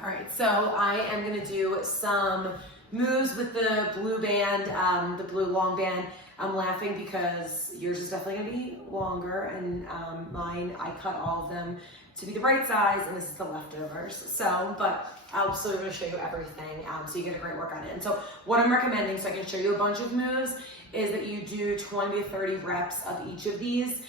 All right, so I am gonna do some moves with the blue band, the blue long band. I'm laughing because yours is definitely gonna be longer, and mine, I cut all of them to be the right size, and this is the leftovers. So, but I'm still gonna show you everything, so you get a great workout in. So what I'm recommending, so I can show you a bunch of moves, is that you do 20 to 30 reps of each of these.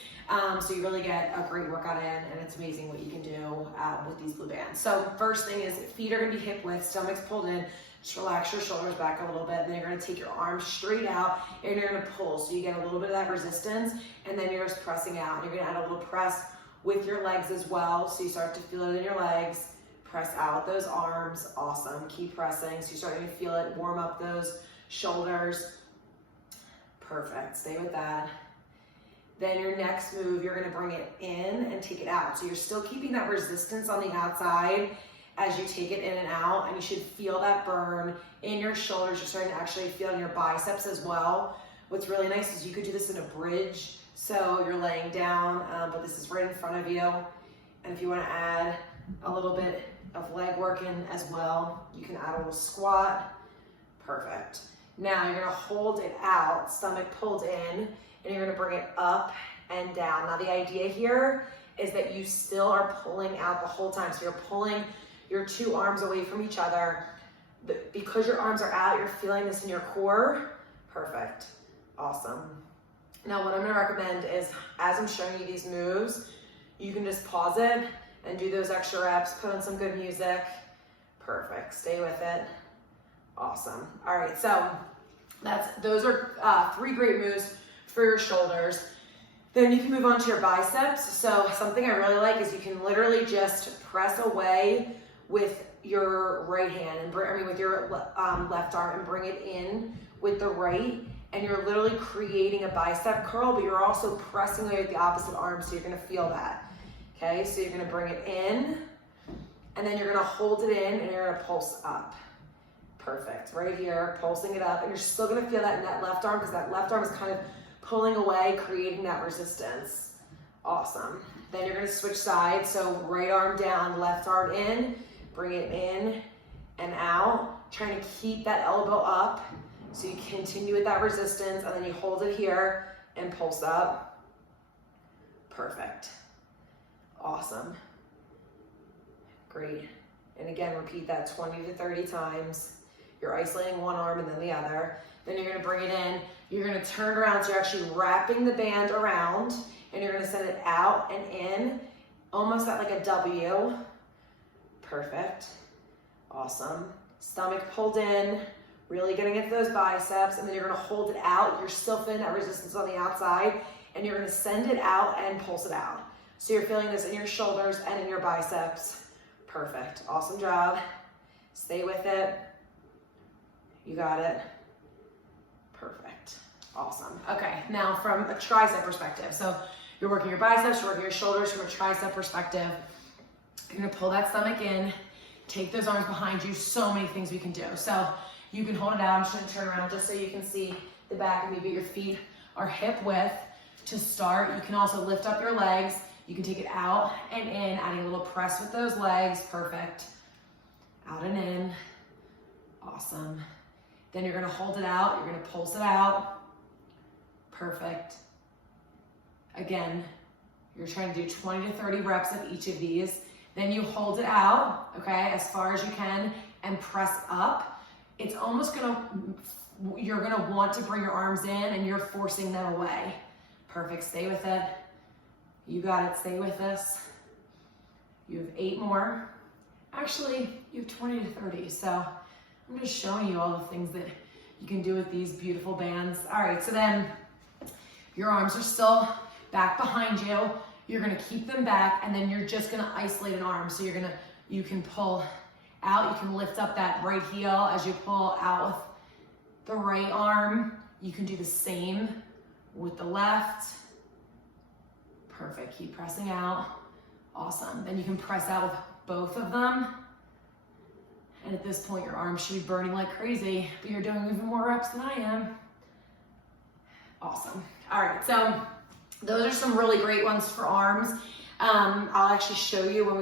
So you really get a great workout in, and it's amazing what you can do with these blue bands. So first thing is feet are gonna be hip width, stomach's pulled in. Just relax your shoulders back a little bit, and then you're gonna take your arms straight out, and you're gonna pull. So you get a little bit of that resistance, and then you're just pressing out. And you're gonna add a little press with your legs as well. So you start to feel it in your legs. Press out those arms, awesome. Keep pressing, so you're starting to feel it, warm up those shoulders. Perfect, stay with that. Then your next move, you're gonna bring it in and take it out. So you're still keeping that resistance on the outside as you take it in and out, and you should feel that burn in your shoulders. You're starting to actually feel in your biceps as well. What's really nice is you could do this in a bridge. So you're laying down, but this is right in front of you. And if you wanna add a little bit of leg work in as well, you can add a little squat. Perfect. Now you're gonna hold it out, stomach pulled in, and you're gonna bring it up and down. Now the idea here is that you still are pulling out the whole time. So you're pulling your two arms away from each other. Because your arms are out, you're feeling this in your core. Perfect, awesome. Now what I'm gonna recommend is, as I'm showing you these moves, you can just pause it and do those extra reps, put on some good music. Perfect, stay with it. Awesome. All right, so those are 3 great moves for your shoulders. Then you can move on to your biceps. So something I really like is you can literally just press away with your right hand, and with your left arm, and bring it in with the right, and you're literally creating a bicep curl, but you're also pressing away with the opposite arm, so you're gonna feel that. Okay, so you're gonna bring it in, and then you're gonna hold it in, and you're gonna pulse up. Perfect, right here, pulsing it up, and you're still gonna feel that in that left arm, because that left arm is kind of pulling away, creating that resistance. Awesome. Then you're gonna switch sides, so right arm down, left arm in, bring it in and out, trying to keep that elbow up, so you continue with that resistance, and then you hold it here and pulse up. Perfect. Awesome. Great. And again, repeat that 20 to 30 times. You're isolating one arm and then the other. Then you're gonna bring it in. You're gonna turn around, so you're actually wrapping the band around, and you're gonna send it out and in, almost at like a W. Perfect. Awesome. Stomach pulled in, really getting into those biceps, and then you're gonna hold it out. You're still feeling that resistance on the outside, and you're gonna send it out and pulse it out. So you're feeling this in your shoulders and in your biceps. Perfect. Awesome job. Stay with it. You got it. Perfect. Awesome. Okay, now from a tricep perspective. So you're working your biceps, you're working your shoulders from a tricep perspective. You're gonna pull that stomach in, take those arms behind you. So many things we can do. So you can hold it out. I'm just gonna turn around just so you can see the back of me, but your feet are hip width to start. You can also lift up your legs. You can take it out and in, adding a little press with those legs. Perfect. Out and in. Awesome. Then you're gonna hold it out. You're gonna pulse it out. Perfect. Again, you're trying to do 20 to 30 reps of each of these. Then you hold it out, okay, as far as you can, and press up. It's almost you're gonna want to bring your arms in, and you're forcing them away. Perfect, stay with it. You got it, stay with this. You have 8 more. Actually, you have 20 to 30, so I'm just showing you all the things that you can do with these beautiful bands. All right, so then your arms are still back behind you. You're gonna keep them back, and then you're just gonna isolate an arm. So you can pull out, you can lift up that right heel as you pull out with the right arm. You can do the same with the left. Perfect, keep pressing out. Awesome, then you can press out with both of them. And at this point, your arms should be burning like crazy, but you're doing even more reps than I am. Awesome. All right, so those are some really great ones for arms. I'll actually show you when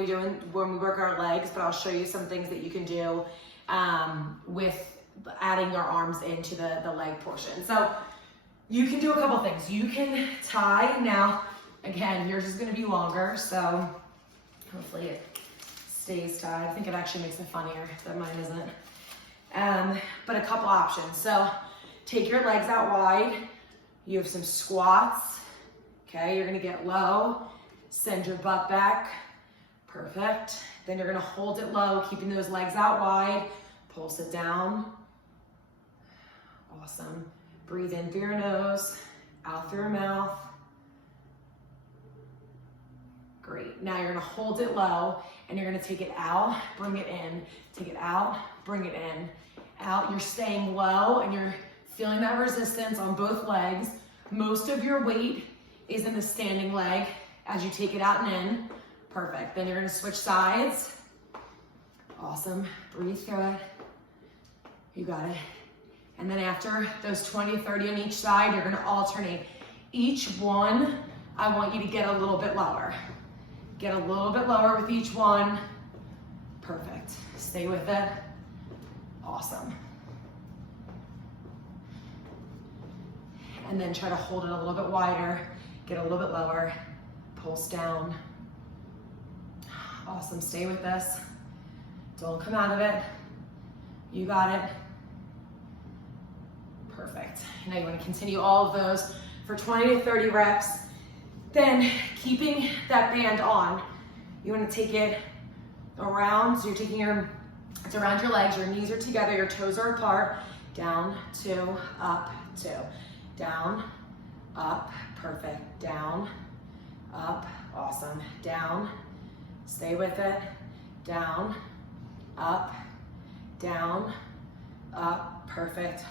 we work our legs, but I'll show you some things that you can do with adding your arms into the leg portion. So you can do a couple things. You can tie. Now, again, yours is going to be longer, so hopefully it stays tied. I think it actually makes it funnier that mine isn't. But a couple options. So take your legs out wide. You have some squats. Okay, you're going to get low. Send your butt back. Perfect. Then you're going to hold it low, keeping those legs out wide. Pulse it down. Awesome. Breathe in through your nose, out through your mouth. Great. Now you're going to hold it low and you're going to take it out, bring it in, take it out, bring it in, out. You're staying low and you're feeling that resistance on both legs. Most of your weight is in the standing leg as you take it out and in. Perfect. Then you're going to switch sides. Awesome. Breathe through it. You got it. And then after those 20, 30 on each side, you're gonna alternate. Each one, I want you to get a little bit lower. Get a little bit lower with each one. Perfect. Stay with it. Awesome. And then try to hold it a little bit wider. Get a little bit lower. Pulse down. Awesome. Stay with this. Don't come out of it. You got it. Perfect. Now you want to continue all of those for 20 to 30 reps. Then keeping that band on, you want to take it around. So you're taking it's around your legs, your knees are together, your toes are apart. Down, two, up, two. Down, up, perfect. Down, up, awesome. Down, stay with it. Down, up, perfect.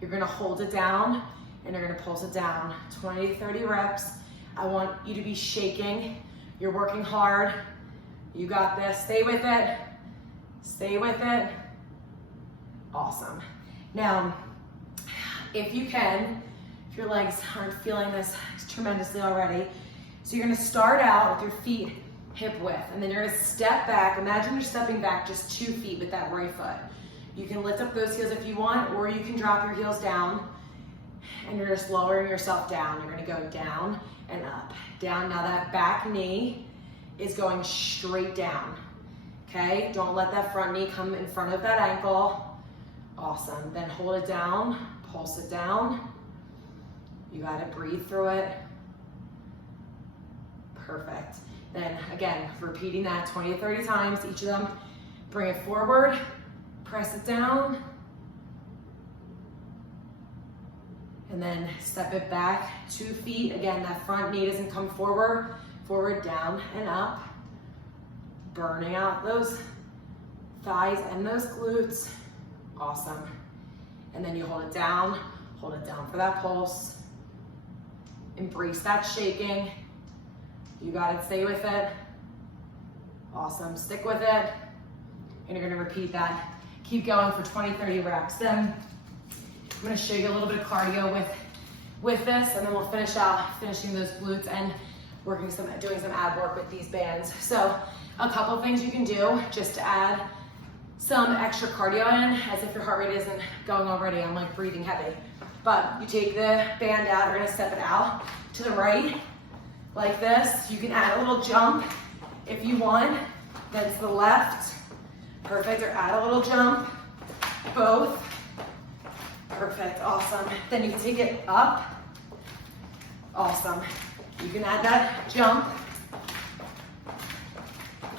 You're gonna hold it down and you're gonna pulse it down. 20 to 30 reps. I want you to be shaking. You're working hard. You got this. Stay with it. Stay with it. Awesome. Now, if you can, if your legs aren't feeling this tremendously already, so you're gonna start out with your feet hip width, and then you're gonna step back. Imagine you're stepping back just 2 feet with that right foot. You can lift up those heels if you want, or you can drop your heels down and you're just lowering yourself down. You're gonna go down and up, down. Now that back knee is going straight down, okay? Don't let that front knee come in front of that ankle. Awesome, then hold it down, pulse it down. You gotta breathe through it. Perfect. Then again, repeating that 20 to 30 times, each of them. Bring it forward. Press it down, and then step it back 2 feet. Again, that front knee doesn't come forward, down and up. Burning out those thighs and those glutes. Awesome. And then you hold it down for that pulse. Embrace that shaking. You got it, stay with it. Awesome, stick with it. And you're gonna repeat that. Keep going for 20, 30 reps. Then I'm gonna show you a little bit of cardio with this, and then we'll finishing those glutes and doing some ab work with these bands. So a couple things you can do just to add some extra cardio in, as if your heart rate isn't going already. I'm like breathing heavy. But you take the band out, you're gonna step it out to the right, like this. You can add a little jump if you want, then to the left. Perfect, or add a little jump, both. Perfect, awesome. Then you can take it up. Awesome. You can add that jump.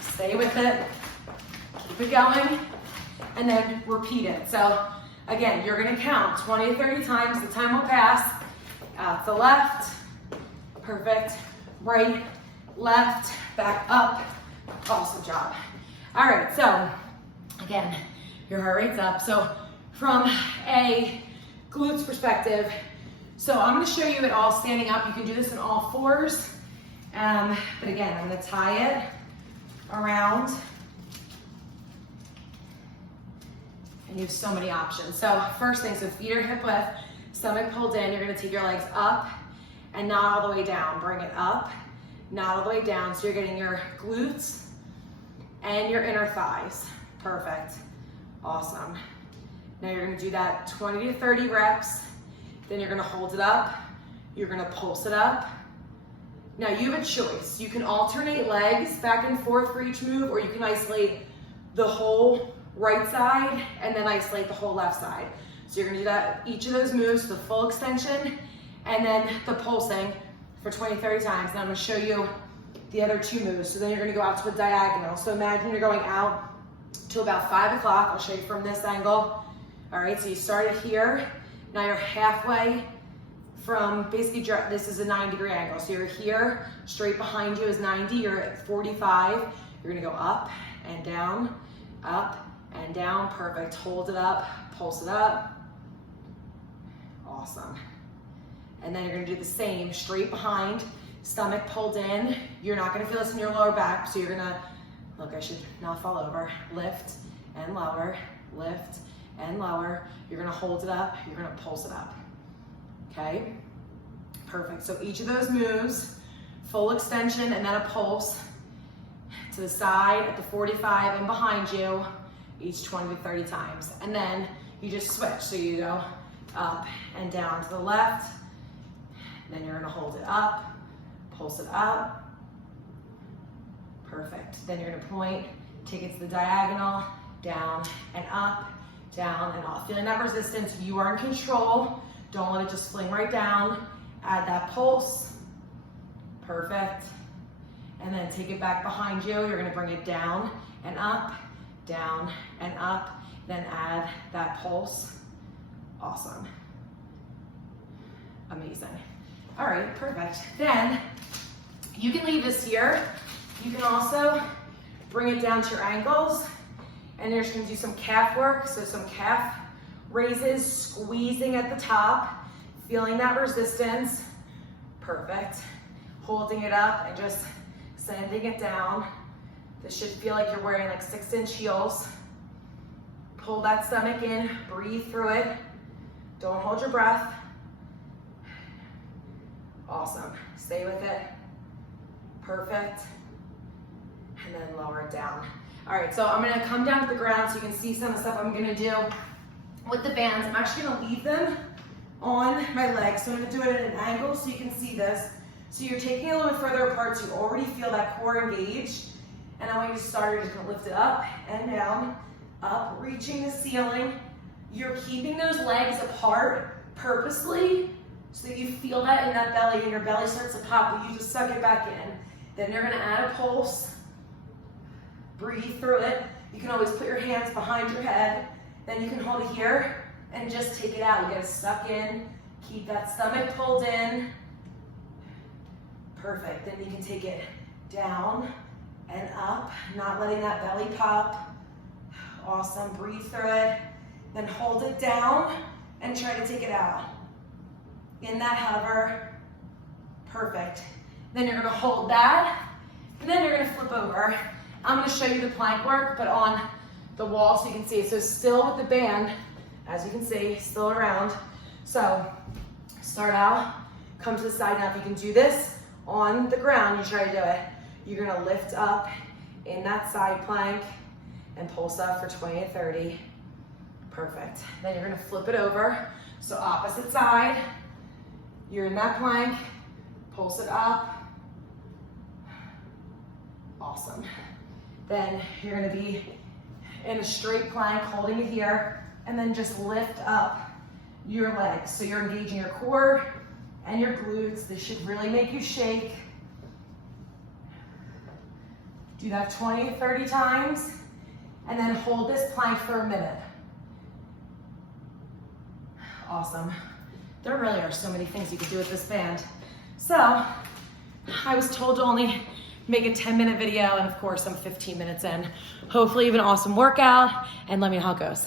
Stay with it. Keep it going. And then repeat it. So again, you're gonna count 20 to 30 times. The time will pass. Out to the left. Perfect. Right, left, back up. Awesome job. All right, so again, your heart rate's up. So from a glutes perspective, so I'm gonna show you it all standing up. You can do this in all fours. But again, I'm gonna tie it around. And you have so many options. So first thing, so feet are hip width, stomach pulled in. You're gonna take your legs up and not all the way down. Bring it up, not all the way down. So you're getting your glutes and your inner thighs. Perfect. Awesome. Now you're gonna do that 20 to 30 reps. Then you're gonna hold it up. You're gonna pulse it up. Now you have a choice. You can alternate legs back and forth for each move, or you can isolate the whole right side and then isolate the whole left side. So you're gonna do that, each of those moves, the full extension and then the pulsing for 20, 30 times. And I'm gonna show you the other two moves. So then you're gonna go out to a diagonal. So imagine you're going out to about 5 o'clock. I'll show you from this angle. All right, so you started here. Now you're halfway from basically, this is a 90-degree angle. So you're here, straight behind you is 90, you're at 45. You're gonna go up and down, perfect. Hold it up, pulse it up. Awesome. And then you're gonna do the same, straight behind, stomach pulled in. You're not gonna feel this in your lower back, so you're gonna, look, I should not fall over. Lift and lower, lift and lower. You're gonna hold it up, you're gonna pulse it up. Okay, perfect. So each of those moves, full extension and then a pulse to the side at the 45 and behind you, each 20 to 30 times. And then you just switch. So you go up and down to the left, then you're gonna hold it up, pulse it up. Perfect. Then you're gonna point, take it to the diagonal, down and up, down and off. Feeling that resistance, you are in control. Don't let it just fling right down. Add that pulse. Perfect. And then take it back behind you. You're gonna bring it down and up, then add that pulse. Awesome. Amazing. All right, perfect. Then you can leave this here. You can also bring it down to your ankles, and you're just gonna do some calf work. So some calf raises, squeezing at the top, feeling that resistance. Perfect. Holding it up and just sending it down. This should feel like you're wearing like 6-inch heels. Pull that stomach in, breathe through it. Don't hold your breath. Awesome. Stay with it. Perfect. And then lower it down. All right, so I'm gonna come down to the ground so you can see some of the stuff I'm gonna do with the bands. I'm actually gonna leave them on my legs. So I'm gonna do it at an angle so you can see this. So you're taking it a little bit further apart so you already feel that core engaged. And then when you start, you're just gonna lift it up and down, up, reaching the ceiling. You're keeping those legs apart purposely so that you feel that in that belly and your belly starts to pop, but you just suck it back in. Then you're gonna add a pulse, breathe through it. You can always put your hands behind your head. Then you can hold it here and just take it out. You gotta suck in, keep that stomach pulled in. Perfect, then you can take it down and up, not letting that belly pop. Awesome, breathe through it. Then hold it down and try to take it out. In that hover, perfect. Then you're gonna hold that, and then you're gonna flip over. I'm gonna show you the plank work, but on the wall so you can see. So still with the band, as you can see, still around. So start out, come to the side. Now if you can do this on the ground, you try to do it. You're gonna lift up in that side plank and pulse up for 20 to 30. Perfect. Then you're gonna flip it over. So opposite side, you're in that plank, pulse it up. Awesome. Then you're gonna be in a straight plank, holding it here, and then just lift up your legs. So you're engaging your core and your glutes. This should really make you shake. Do that 20 to 30 times, and then hold this plank for a minute. Awesome. There really are so many things you can do with this band. So I was told to only make a 10-minute video, and of course I'm 15 minutes in. Hopefully you have an awesome workout, and let me know how it goes.